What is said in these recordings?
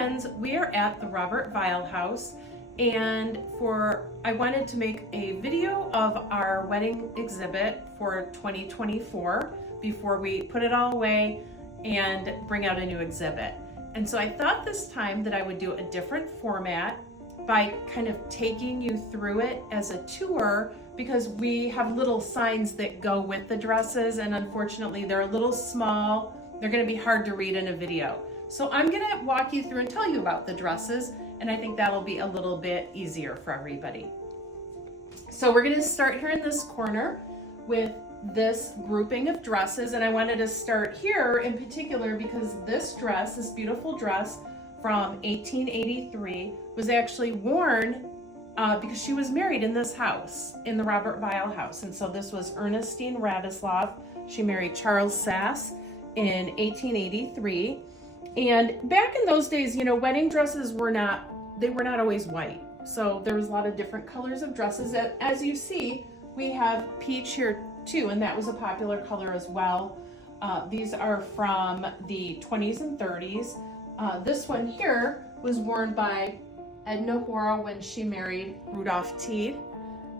friends, we are at the Robert Weil house, and I wanted to make a video of our wedding exhibit for 2024 before we put it all away and bring out a new exhibit. And so I thought this time that I would do a different format by kind of taking you through it as a tour, because we have little signs that go with the dresses, and unfortunately they're a little small. They're going to be hard to read in a video. So I'm going to walk you through and tell you about the dresses, and I think that'll be a little bit easier for everybody. So we're going to start here in this corner with this grouping of dresses, and I wanted to start here in particular because this dress, this beautiful dress from 1883, was actually worn because she was married in this house, in the Robert Weil house. And so this was Ernestine Radislav. She married Charles Sass in 1883. And back in those days, you know, wedding dresses were not always white. So there was a lot of different colors of dresses. As you see, we have peach here too, and that was a popular color as well. These are from the 20s and 30s. This one here was worn by Edna Hora when she married Rudolph Teed.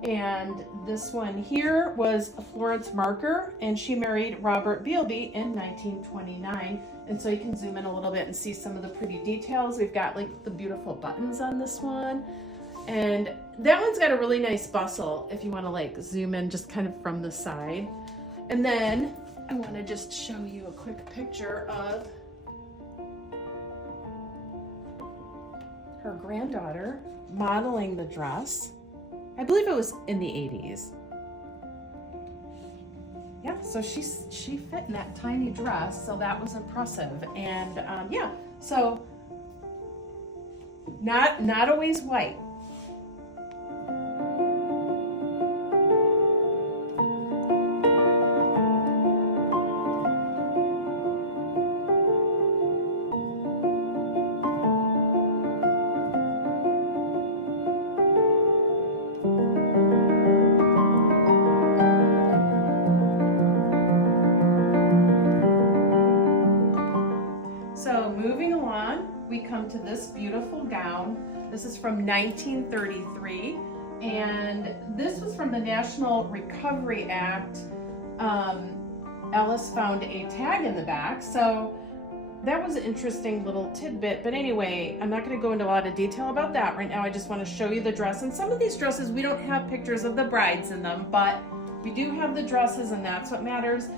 And this one here was Florence Marker, and she married Robert Bealby in 1929. And so you can zoom in a little bit and see some of the pretty details. We've got like the beautiful buttons on this one. And that one's got a really nice bustle if you want to like zoom in just kind of from the side. And then I want to just show you a quick picture of her granddaughter modeling the dress. I believe it was in the 80s. Yeah, so she fit in that tiny dress, so that was impressive. And yeah, so not always white. So moving along, we come to this beautiful gown. This is from 1933, and this was from the National Recovery Act. Ellis found a tag in the back, so that was an interesting little tidbit. But anyway, I'm not going to go into a lot of detail about that right now. I just want to show you the dress. And some of these dresses, we don't have pictures of the brides in them, but we do have the dresses, and that's what matters.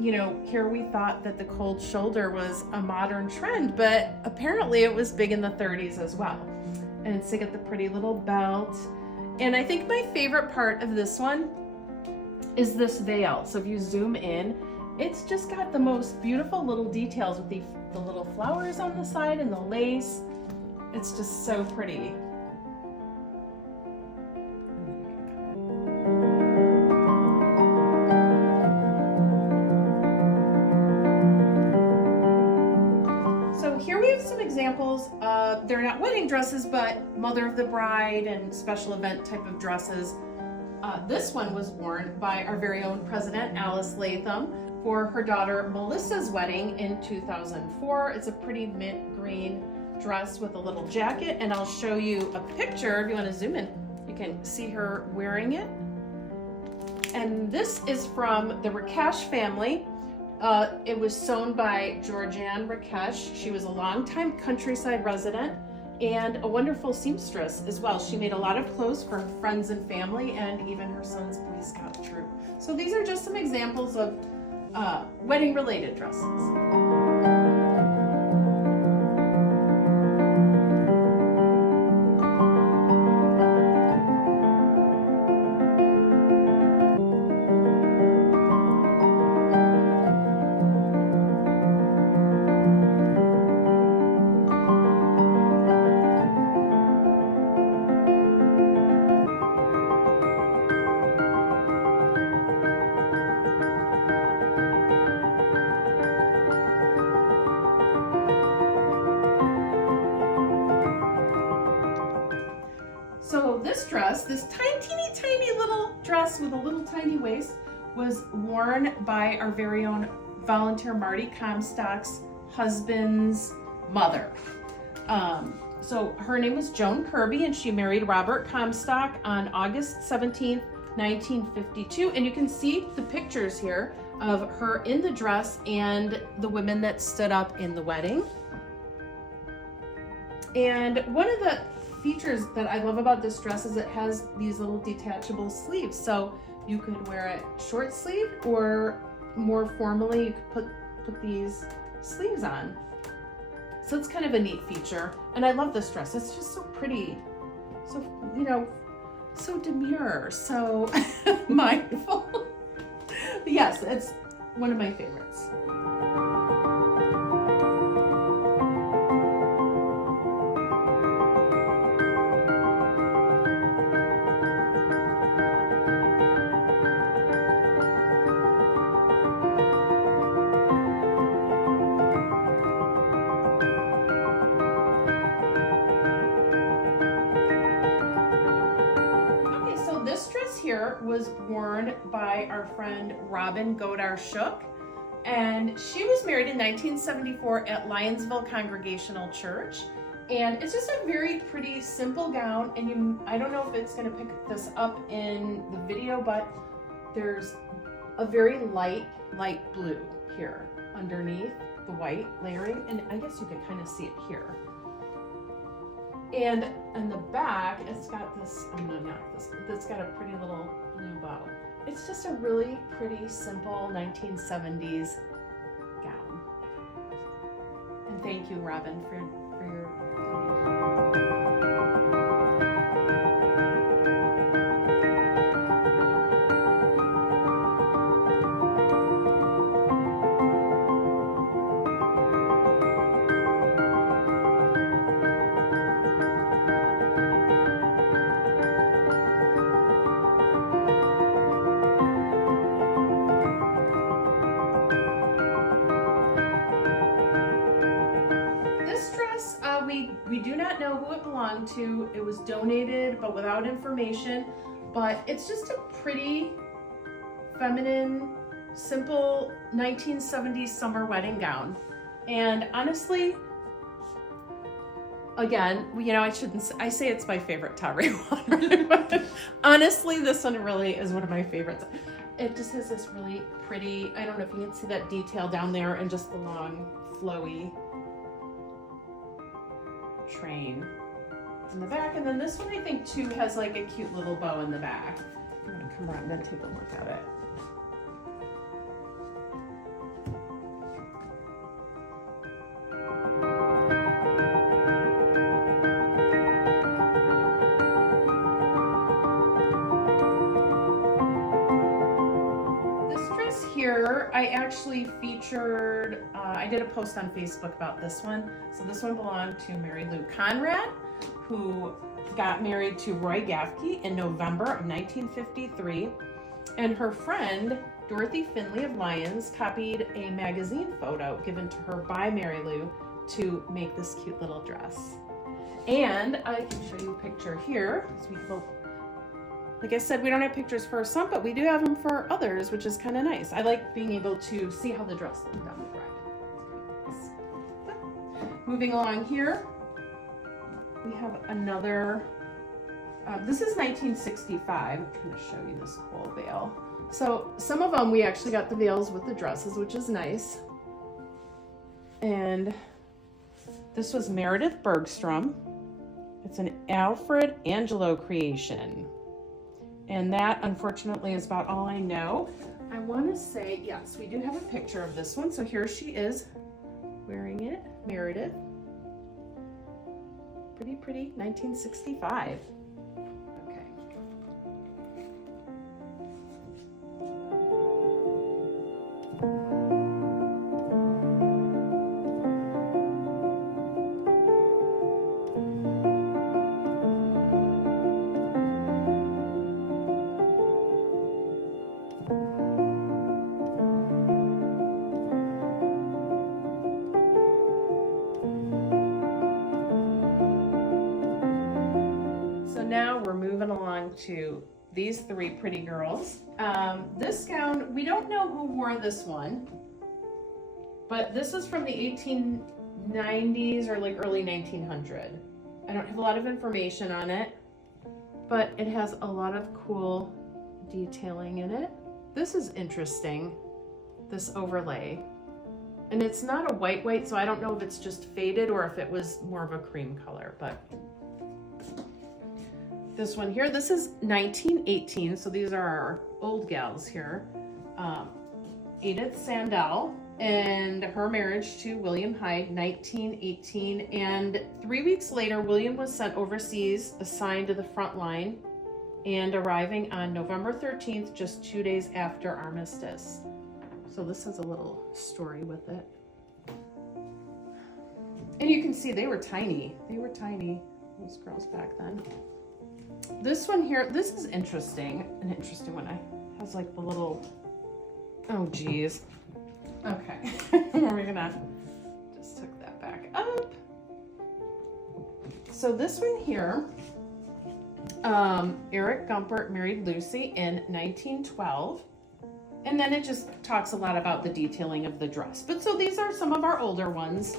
You know, here we thought that the cold shoulder was a modern trend, but apparently it was big in the 30s as well. And it's got the pretty little belt. And I think my favorite part of this one is this veil. So if you zoom in, it's just got the most beautiful little details with the little flowers on the side and the lace. It's just so pretty. Here we have some examples. They're not wedding dresses, but mother of the bride and special event type of dresses. This one was worn by our very own President Alice Latham for her daughter Melissa's wedding in 2004. It's a pretty mint green dress with a little jacket, and I'll show you a picture. If you want to zoom in, you can see her wearing it. And this is from the Rakesh family. It was sewn by Georgianne Rakesh. She was a longtime countryside resident and a wonderful seamstress as well. She made a lot of clothes for friends and family and even her son's Boy Scout troop. So these are just some examples of wedding-related dresses. So this dress, this tiny little dress with a little tiny waist, was worn by our very own volunteer Marty Comstock's husband's mother. So her name was Joan Kirby, and she married Robert Comstock on August 17th, 1952. And you can see the pictures here of her in the dress and the women that stood up in the wedding. And one of the features that I love about this dress is it has these little detachable sleeves. So you could wear it short sleeve, or more formally, you could put these sleeves on. So it's kind of a neat feature. And I love this dress. It's just so pretty. So, you know, so demure, so mindful. Yes, it's one of my favorites. Here was worn by our friend Robin Godar Shook, and she was married in 1974 at Lionsville Congregational Church. And it's just a very pretty, simple gown. And I don't know if it's going to pick this up in the video, but there's a very light blue here underneath the white layering, and I guess you can kind of see it here. And in the back, it's got this, oh no, not this, it's got a pretty little blue bow. It's just a really pretty, simple 1970s gown. And thank you, Robin, for your donation. We do not know who it belonged to. It was donated, but without information. But it's just a pretty, feminine, simple 1970s summer wedding gown. And honestly, again, you know, I say it's my favorite Tawry one. But honestly, this one really is one of my favorites. It just has this really pretty, I don't know if you can see that detail down there, and just the long, flowy train in the back. And then this one, I think too, has like a cute little bow in the back. I'm gonna come around and take a look at it. This dress here, I actually featured, I did a post on Facebook about this one. So this one belonged to Mary Lou Conrad, who got married to Roy Gaffke in November of 1953. And her friend, Dorothy Finley of Lyons, copied a magazine photo given to her by Mary Lou to make this cute little dress. And I can show you a picture here. So like I said, we don't have pictures for some, but we do have them for others, which is kind of nice. I like being able to see how the dress looked on the bride. Moving along here, we have another, this is 1965. I'm going to show you this cool veil. So some of them, we actually got the veils with the dresses, which is nice. And this was Meredith Bergstrom. It's an Alfred Angelo creation. And that, unfortunately, is about all I know. I want to say, yes, we do have a picture of this one. So here she is wearing it, Meredith. Pretty, 1965. Okay. Now we're moving along to these three pretty girls. This gown, we don't know who wore this one, but this is from the 90s or like early 1900. I don't have a lot of information on it, but it has a lot of cool detailing in it. This is interesting, this overlay. And it's not a white, so I don't know if it's just faded or if it was more of a cream color, but this one here, this is 1918, so these are our old gals here. Edith Sandell and her marriage to William Hyde, 1918, and 3 weeks later, William was sent overseas, assigned to the front line, and arriving on November 13th, just 2 days after armistice. So this has a little story with it. And you can see they were tiny. They were tiny, those girls back then. This one here, this is interesting. An interesting one. It has like the little, oh geez. Okay, we're gonna just tuck that back up. So this one here, Eric Gumpert married Lucy in 1912. And then it just talks a lot about the detailing of the dress. But so these are some of our older ones.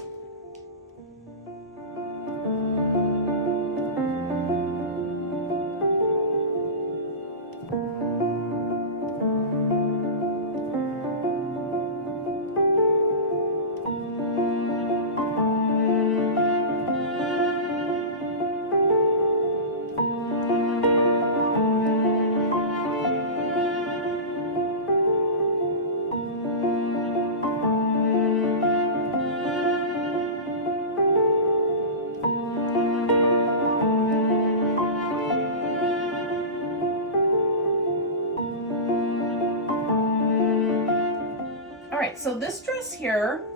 So this dress here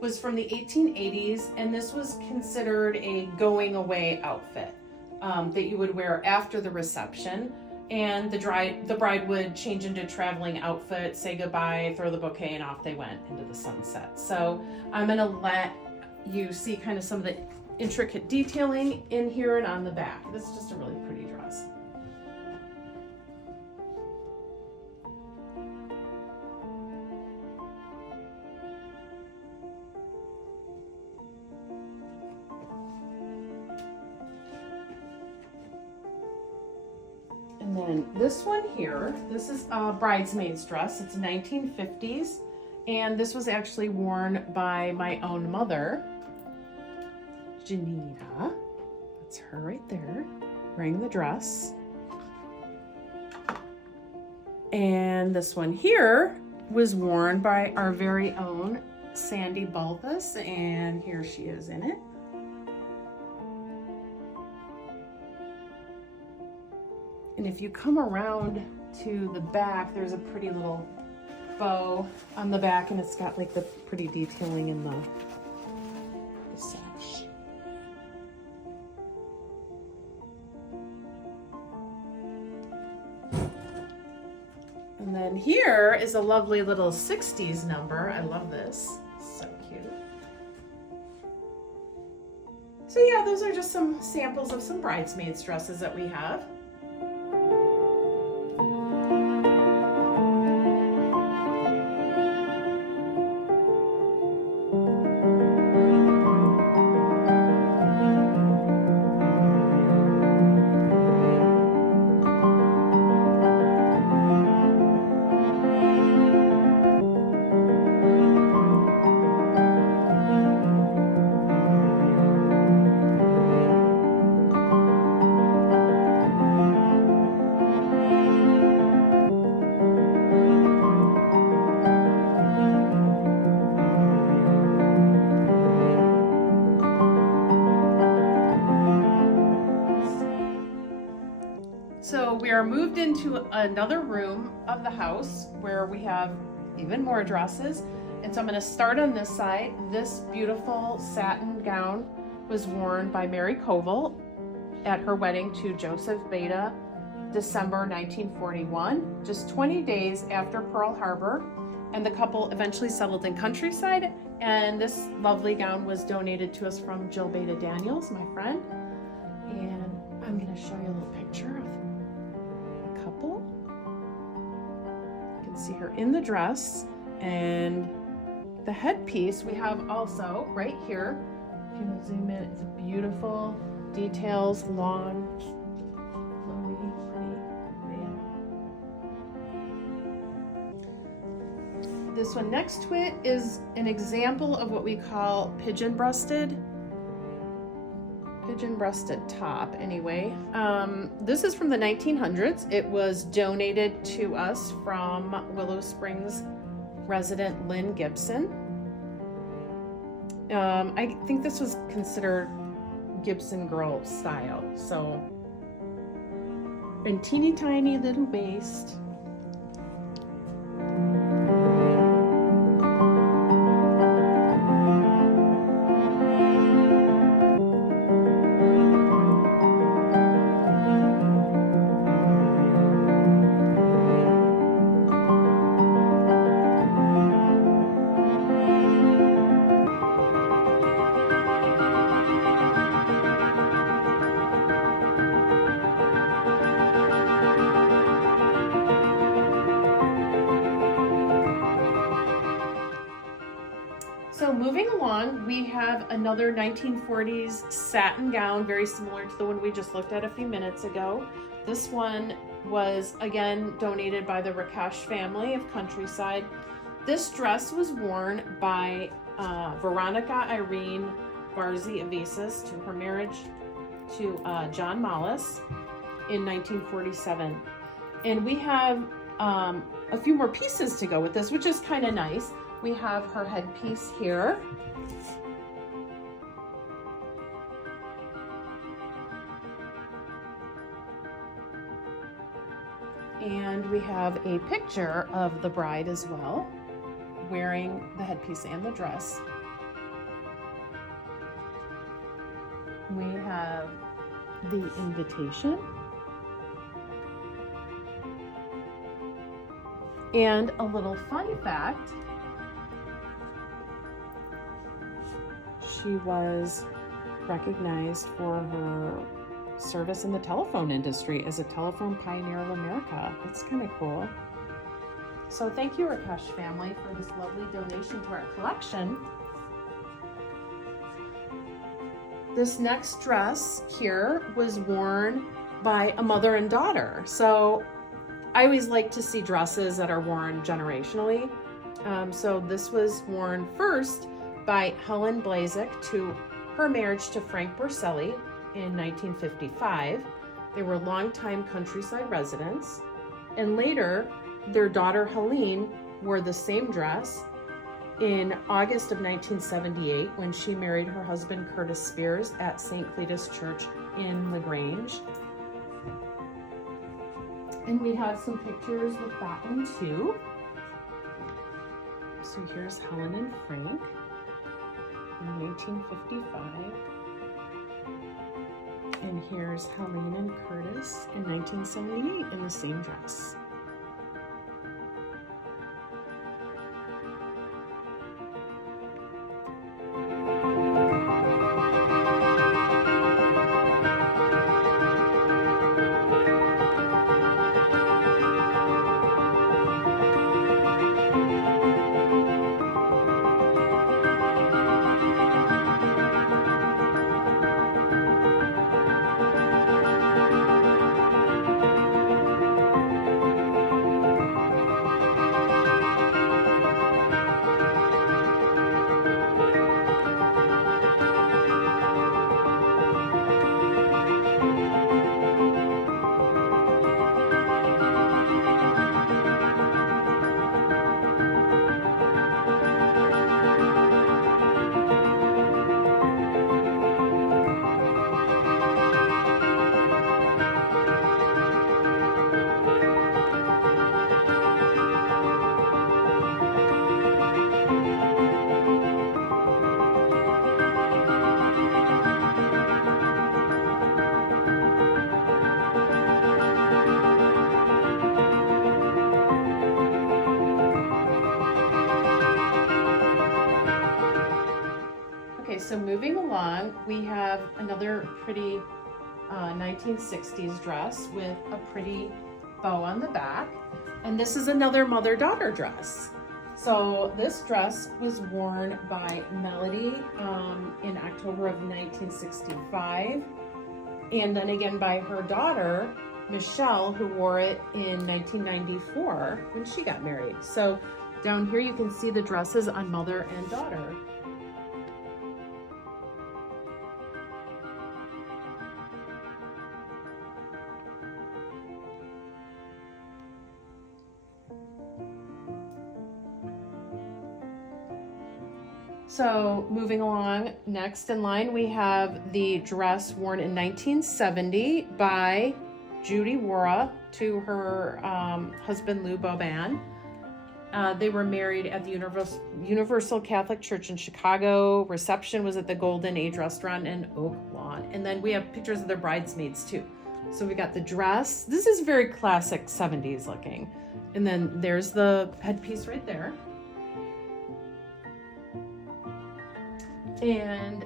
was from the 1880s, and this was considered a going away outfit that you would wear after the reception. And the bride would change into a traveling outfit, say goodbye, throw the bouquet, and off they went into the sunset. So I'm gonna let you see kind of some of the intricate detailing in here and on the back. This is just a really pretty dress. And then this one here, this is a bridesmaid's dress. It's 1950s, and this was actually worn by my own mother, Janita. That's her right there, wearing the dress. And this one here was worn by our very own Sandy Balthus, and here she is in it. And if you come around to the back, there's a pretty little bow on the back, and it's got like the pretty detailing in the sash. And then here is a lovely little 60s number. I love this. So cute. So yeah, those are just some samples of some bridesmaids dresses that we have. So we are moved into another room of the house where we have even more dresses. And so I'm going to start on this side. This beautiful satin gown was worn by Mary Koval at her wedding to Joseph Beta, December 1941, just 20 days after Pearl Harbor. And the couple eventually settled in Countryside. And this lovely gown was donated to us from Jill Beta Daniels, my friend. And I'm going to show you a little picture of couple. You can see her in the dress, and the headpiece we have also right here If you zoom in, it's beautiful details, long, flowy, pretty. This one next to it is an example of what we call pigeon-breasted top anyway. This is from the 1900s. It was donated to us from Willow Springs resident Lynn Gibson. I think this was considered Gibson girl style. So, and teeny tiny little waist. So moving along, we have another 1940s satin gown, very similar to the one we just looked at a few minutes ago. This one was again donated by the Rakesh family of Countryside. This dress was worn by Veronica Irene Barzy Avesis to her marriage to John Mollis in 1947. And we have a few more pieces to go with this, which is kind of nice. We have her headpiece here. And we have a picture of the bride as well, wearing the headpiece and the dress. We have the invitation. And a little fun fact, she was recognized for her service in the telephone industry as a telephone pioneer of America. It's kind of cool. So thank you, Rakesh family, for this lovely donation to our collection. This next dress here was worn by a mother and daughter. So I always like to see dresses that are worn generationally. So this was worn first by Helen Blazek to her marriage to Frank Borselli in 1955. They were longtime Countryside residents. And later, their daughter Helene wore the same dress in August of 1978 when she married her husband Curtis Spears at St. Cletus Church in LaGrange. And we have some pictures with that one too. So here's Helen and Frank in 1955. And here's Helene and Curtis in 1978 in the same dress. So moving along, we have another pretty 1960s dress with a pretty bow on the back. And this is another mother-daughter dress. So this dress was worn by Melody in October of 1965, and then again by her daughter, Michelle, who wore it in 1994 when she got married. So down here you can see the dresses on mother and daughter. So moving along, next in line we have the dress worn in 1970 by Judy Wara to her husband Lou Boban. They were married at the Universal Catholic Church in Chicago. Reception was at the Golden Age Restaurant in Oak Lawn. And then we have pictures of their bridesmaids too. So we got the dress. This is very classic 70s looking. And then there's the headpiece right there. And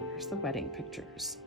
here's the wedding pictures.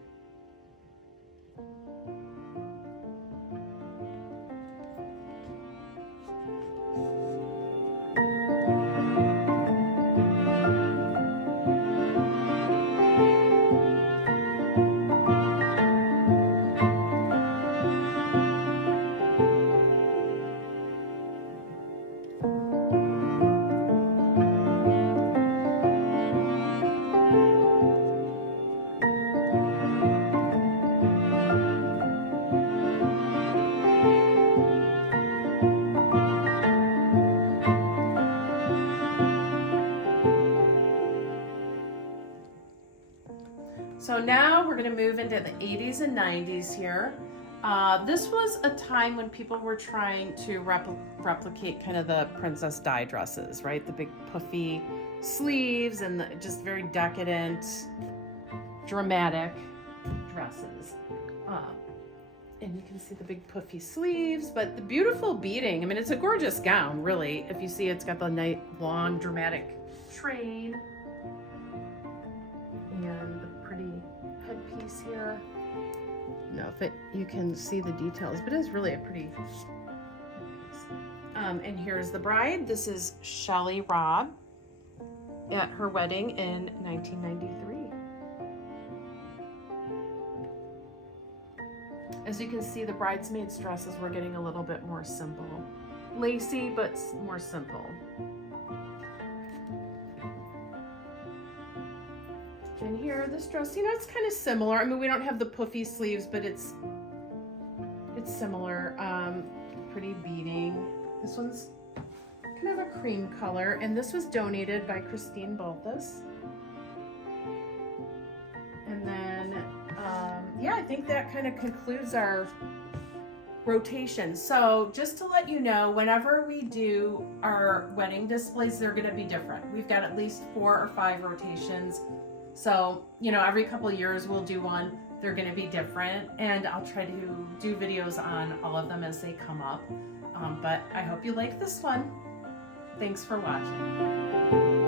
So now we're going to move into the 80s and 90s here. This was a time when people were trying to replicate kind of the Princess Di dresses, right? The big puffy sleeves and the just very decadent, dramatic dresses. And you can see the big puffy sleeves, but the beautiful beading. I mean, it's a gorgeous gown, really. If you see, it's got the nice, long, dramatic train. And the pretty headpiece here. I don't know if you can see the details, but it is really a pretty headpiece. And here's the bride. This is Shelley Robb at her wedding in 1993. As you can see, the bridesmaids' dresses were getting a little bit more simple. Lacy, but more simple. And here, this dress, you know, it's kind of similar. I mean, we don't have the puffy sleeves, but it's similar. Pretty beading. This one's kind of a cream color, and this was donated by Christine Balthus. And then, yeah, I think that kind of concludes our rotation. So just to let you know, whenever we do our wedding displays, they're going to be different. We've got at least 4 or 5 rotations. So, you know, every couple of years we'll do one. They're going to be different, and I'll try to do videos on all of them as they come up. But I hope you like this one. Thanks for watching.